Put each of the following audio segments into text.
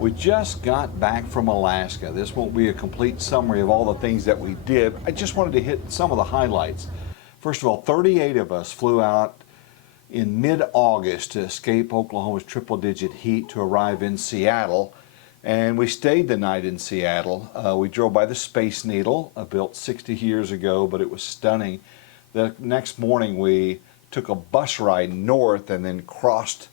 We just got back from Alaska. This won't be a complete summary of all the things that we did. I just wanted to hit some of the highlights. First of all, 38 of us flew out in mid-August to escape Oklahoma's triple-digit heat to arrive in Seattle. And we stayed the night in Seattle. We drove by the Space Needle, built 60 years ago, but it was stunning. The next morning we took a bus ride north and then crossed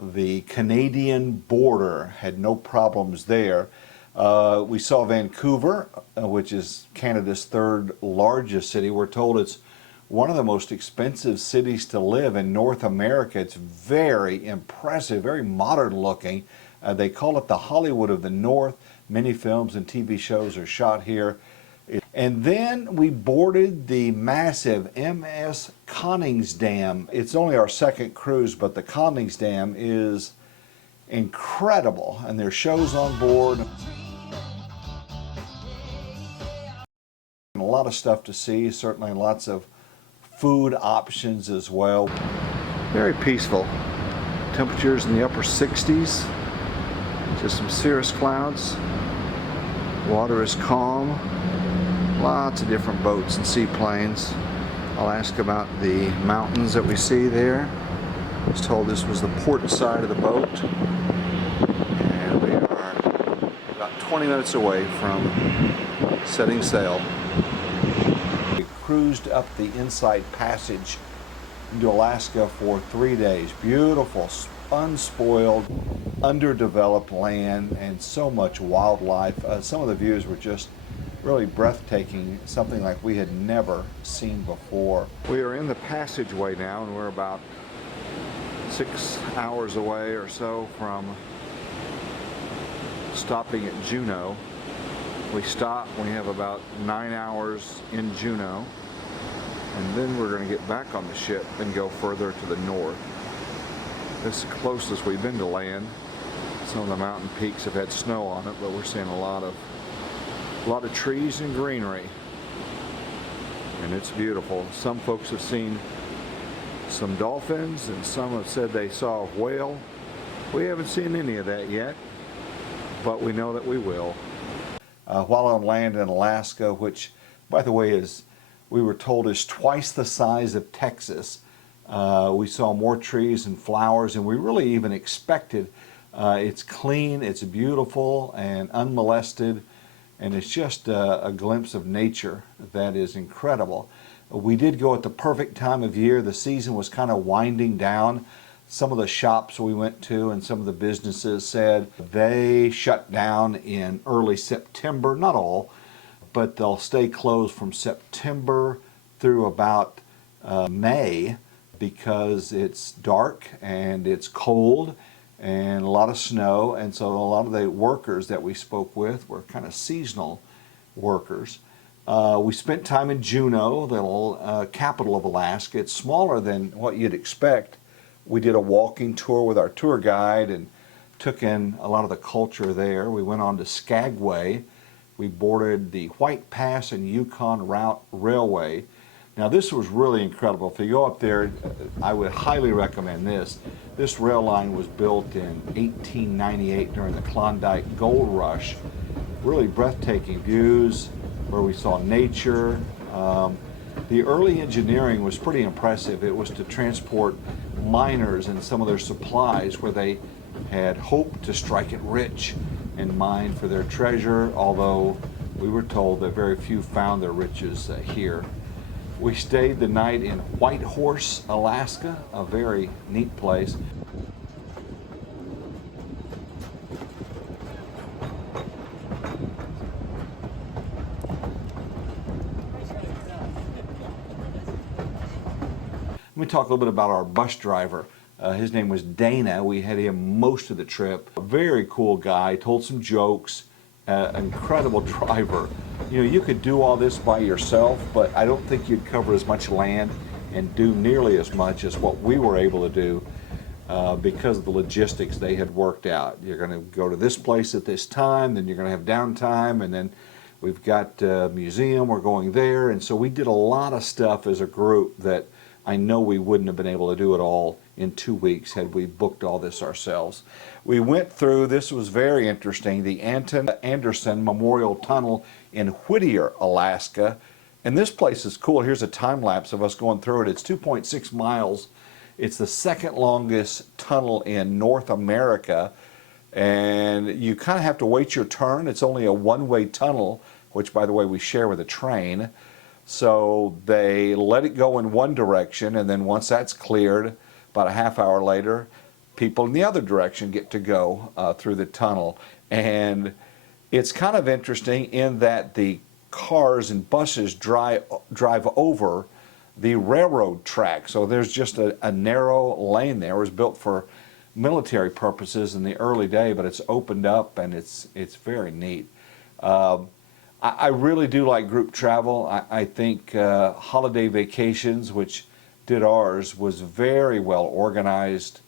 the Canadian border, had no problems there. We saw Vancouver, which is Canada's third largest city. We're told it's one of the most expensive cities to live in North America. It's very impressive, very modern looking. They call it the Hollywood of the North. Many films and TV shows are shot here. And then we boarded the massive MS Koningsdam. It's only our second cruise, but the Koningsdam is incredible, and there's shows on board. And a lot of stuff to see, certainly lots of food options as well. Very peaceful. Temperatures in the upper 60s. Just some cirrus clouds. Water is calm. Lots of different boats and seaplanes. I'll ask about the mountains that we see there. I was told this was the port side of the boat. And we are about 20 minutes away from setting sail. We cruised up the Inside Passage into Alaska for 3 days. Beautiful, unspoiled, underdeveloped land and so much wildlife. Some of the views were just really breathtaking, something like we had never seen before. We are in the passageway now, and we're about 6 hours away or so from stopping at Juneau. We stop, we have about 9 hours in Juneau, and then we're going to get back on the ship and go further to the north. This is the closest we've been to land. Some of the mountain peaks have had snow on it, but we're seeing a lot of trees and greenery, and it's beautiful. Some folks have seen some dolphins, and some have said they saw a whale. We haven't seen any of that yet, but we know that we will. While on land in Alaska, which, by the way, we were told is twice the size of Texas, we saw more trees and flowers than we really even expected. It's clean, it's beautiful, and unmolested. And it's just a glimpse of nature that is incredible. We did go at the perfect time of year. The season was kind of winding down. Some of the shops we went to and some of the businesses said they shut down in early September. Not all, but they'll stay closed from September through about May, because it's dark and it's cold and a lot of snow, and so a lot of the workers that we spoke with were kind of seasonal workers. We spent time in Juneau, the little capital of Alaska. It's smaller than what you'd expect. We did a walking tour with our tour guide and took in a lot of the culture there. We went on to Skagway. We boarded the White Pass and Yukon Route Railway. Now this was really incredible. If you go up there, I would highly recommend this. This rail line was built in 1898 during the Klondike Gold Rush. Really breathtaking views where we saw nature. The early engineering was pretty impressive. It was to transport miners and some of their supplies where they had hoped to strike it rich and mine for their treasure, although we were told that very few found their riches here. We stayed the night in Whitehorse, Alaska, a very neat place. Let me talk a little bit about our bus driver. His name was Dana. We had him most of the trip. A very cool guy, told some jokes, incredible driver. You know, you could do all this by yourself, but I don't think you'd cover as much land and do nearly as much as what we were able to do because of the logistics they had worked out. You're going to go to this place at this time, then you're going to have downtime, and then we've got a museum, we're going there. And so we did a lot of stuff as a group that I know we wouldn't have been able to do it all in 2 weeks had we booked all this ourselves. We went through, this was very interesting, the Anton Anderson Memorial Tunnel in Whittier, Alaska. And this place is cool. Here's a time lapse of us going through it. It's 2.6 miles. It's the second longest tunnel in North America. And you kind of have to wait your turn. It's only a one-way tunnel, which, by the way, we share with a train. So they let it go in one direction, and then once that's cleared, about a half hour later, people in the other direction get to go through the tunnel. And it's kind of interesting in that the cars and buses drive over the railroad track. So there's just a narrow lane there. It was built for military purposes in the early day, but it's opened up and it's very neat. I really do like group travel. I think holiday vacations, which did ours, was very well organized.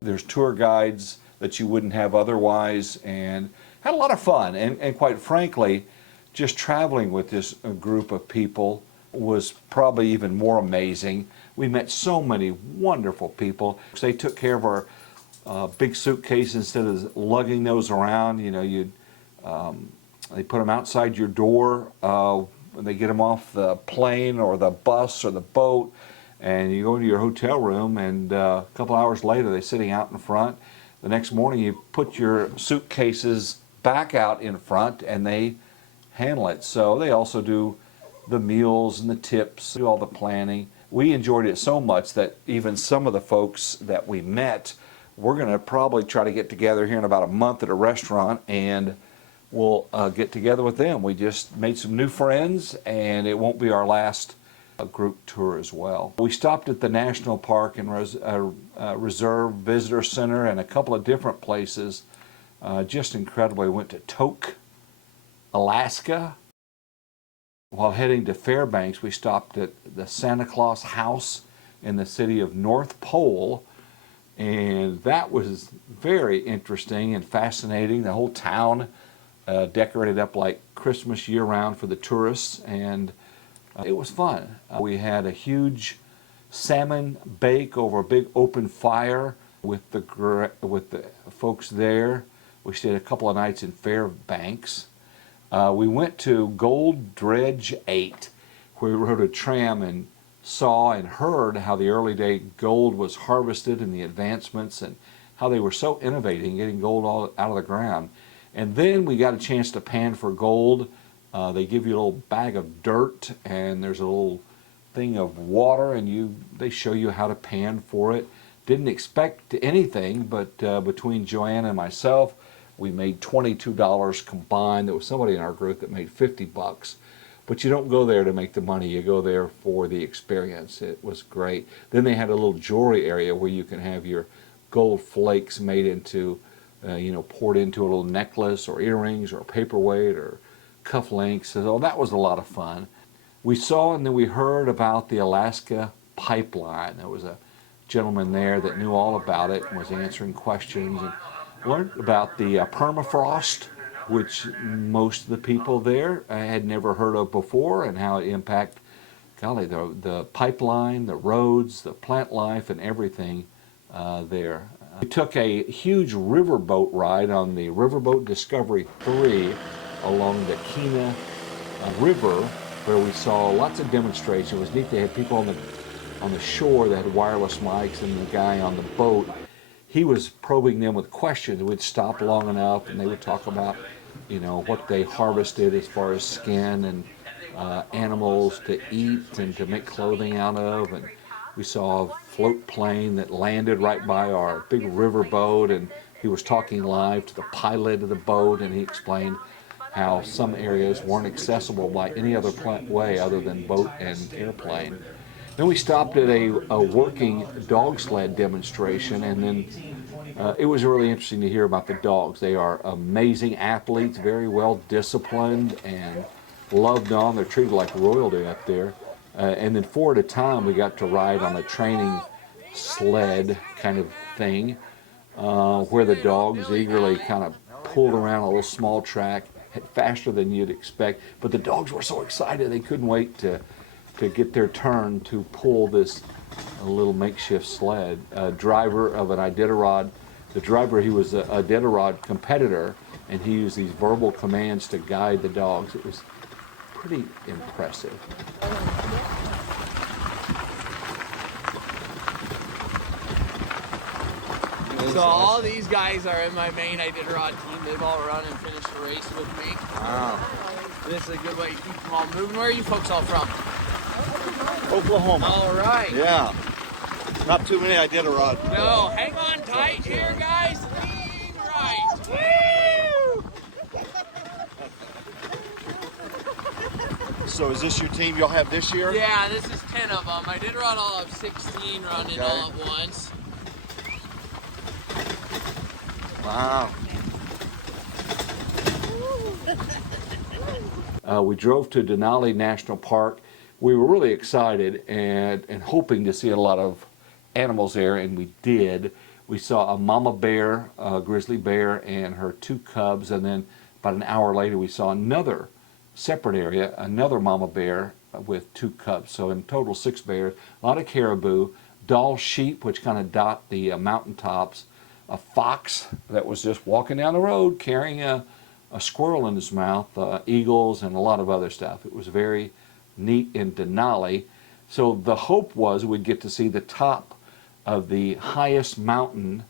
There's tour guides that you wouldn't have otherwise, and had a lot of fun. And quite frankly, just traveling with this group of people was probably even more amazing. We met so many wonderful people. They took care of our big suitcases instead of lugging those around. You know, they put them outside your door when they get them off the plane or the bus or the boat, and you go into your hotel room, and a couple hours later they're sitting out in front. The next morning you put your suitcases back out in front and they handle it. So they also do the meals and the tips, do all the planning. We enjoyed it so much that even some of the folks that we met, we're going to probably try to get together here in about a month at a restaurant, and we'll get together with them. We just made some new friends, and it won't be our last group tour as well. We stopped at the National Park and Reserve Visitor Center and a couple of different places. Just incredible. We went to Tok, Alaska. While heading to Fairbanks, we stopped at the Santa Claus house in the city of North Pole, and that was very interesting and fascinating. The whole town decorated up like Christmas year-round for the tourists, and it was fun. We had a huge salmon bake over a big open fire with the folks there. We stayed a couple of nights in Fairbanks. We went to Gold Dredge 8, where we rode a tram and saw and heard how the early day gold was harvested and the advancements and how they were so innovative in getting gold all out of the ground. And then we got a chance to pan for gold. They give you a little bag of dirt, and there's a little thing of water, and they show you how to pan for it. Didn't expect anything, but between Joanna and myself, we made $22 combined. There was somebody in our group that made 50 bucks. But you don't go there to make the money, you go there for the experience. It was great. Then they had a little jewelry area where you can have your gold flakes made into, poured into a little necklace or earrings or a paperweight or cufflinks. So that was a lot of fun. We saw and then we heard about the Alaska pipeline. There was a gentleman there that knew all about it and was answering questions, and learned about the permafrost, which most of the people there had never heard of before, and how it impacted, the pipeline, the roads, the plant life, and everything there. We took a huge riverboat ride on the Riverboat Discovery 3 along the Kena River, where we saw lots of demonstrations. It was neat. They had people on the shore that had wireless mics, and the guy on the boat, he was probing them with questions. We'd stop long enough and they would talk about, what they harvested as far as skin and animals to eat and to make clothing out of. And we saw a float plane that landed right by our big river boat, and he was talking live to the pilot of the boat, and he explained how some areas weren't accessible by any other way other than boat and airplane. Then we stopped at a working dog sled demonstration, and then it was really interesting to hear about the dogs. They are amazing athletes, very well disciplined and loved on. They're treated like royalty up there. And then 4 at a time, we got to ride on a training sled kind of thing, where the dogs eagerly kind of pulled around a little small track faster than you'd expect. But the dogs were so excited they couldn't wait to to get their turn to pull this little makeshift sled. A driver of an Iditarod, the driver, he was a Iditarod competitor, and he used these verbal commands to guide the dogs. It was pretty impressive. So all these guys are in my main Iditarod team. They've all run and finished the race with me. Wow. This is a good way to keep them all moving. Where are you folks all from? Oklahoma. All right. Yeah. Not too many Iditarod. No, hang on tight here, guys. Lean right. Woo! So is this your team you'll have this year? Yeah, this is 10 of them. Iditarod all have 16 running all at once. Wow. We drove to Denali National Park. We were really excited and hoping to see a lot of animals there, and we did. We saw a mama bear, a grizzly bear, and her 2 cubs, and then about an hour later we saw another separate area, another mama bear with 2 cubs. So in total 6 bears, a lot of caribou, Dall sheep, which kind of dot the mountaintops, a fox that was just walking down the road carrying a squirrel in his mouth, eagles, and a lot of other stuff. It was very neat in Denali. So the hope was we'd get to see the top of the highest mountain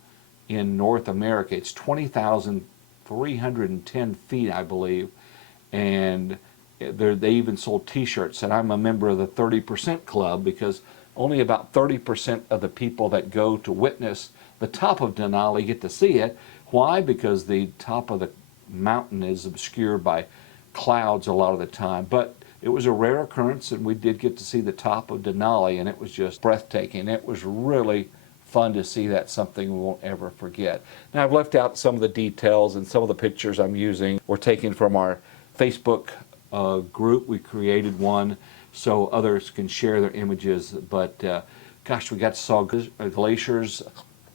in North America. It's 20,310 feet, I believe, and they even sold t-shirts, and I'm a member of the 30% club because only about 30% of the people that go to witness the top of Denali get to see it. Why? Because the top of the mountain is obscured by clouds a lot of the time. But it was a rare occurrence, and we did get to see the top of Denali, and it was just breathtaking. It was really fun to see that, something we won't ever forget. Now, I've left out some of the details, and some of the pictures I'm using were taken from our Facebook group. We created one so others can share their images, but gosh, we got to saw glaciers.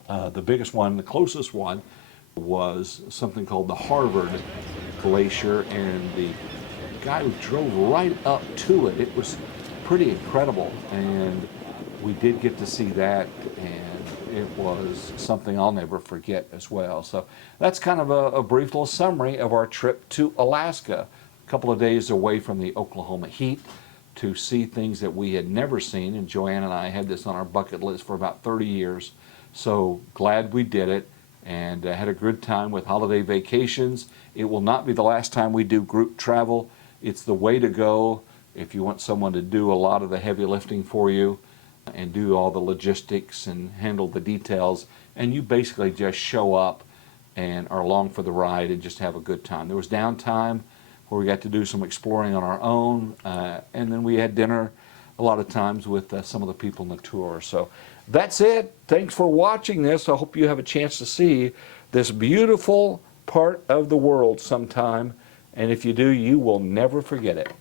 The biggest one, the closest one, was something called the Harvard Glacier, and the guy who drove right up to it. It was pretty incredible, and we did get to see that, and it was something I'll never forget as well. So that's kind of a brief little summary of our trip to Alaska, a couple of days away from the Oklahoma heat, to see things that we had never seen, and Joanne and I had this on our bucket list for about 30 years. So glad we did it, and had a good time with holiday vacations. It will not be the last time we do group travel. It's the way to go if you want someone to do a lot of the heavy lifting for you and do all the logistics and handle the details, and you basically just show up and are along for the ride and just have a good time. There was downtime where we got to do some exploring on our own, and then we had dinner a lot of times with some of the people in the tour. So that's it. Thanks for watching this. I hope you have a chance to see this beautiful part of the world sometime, and if you do, you will never forget it.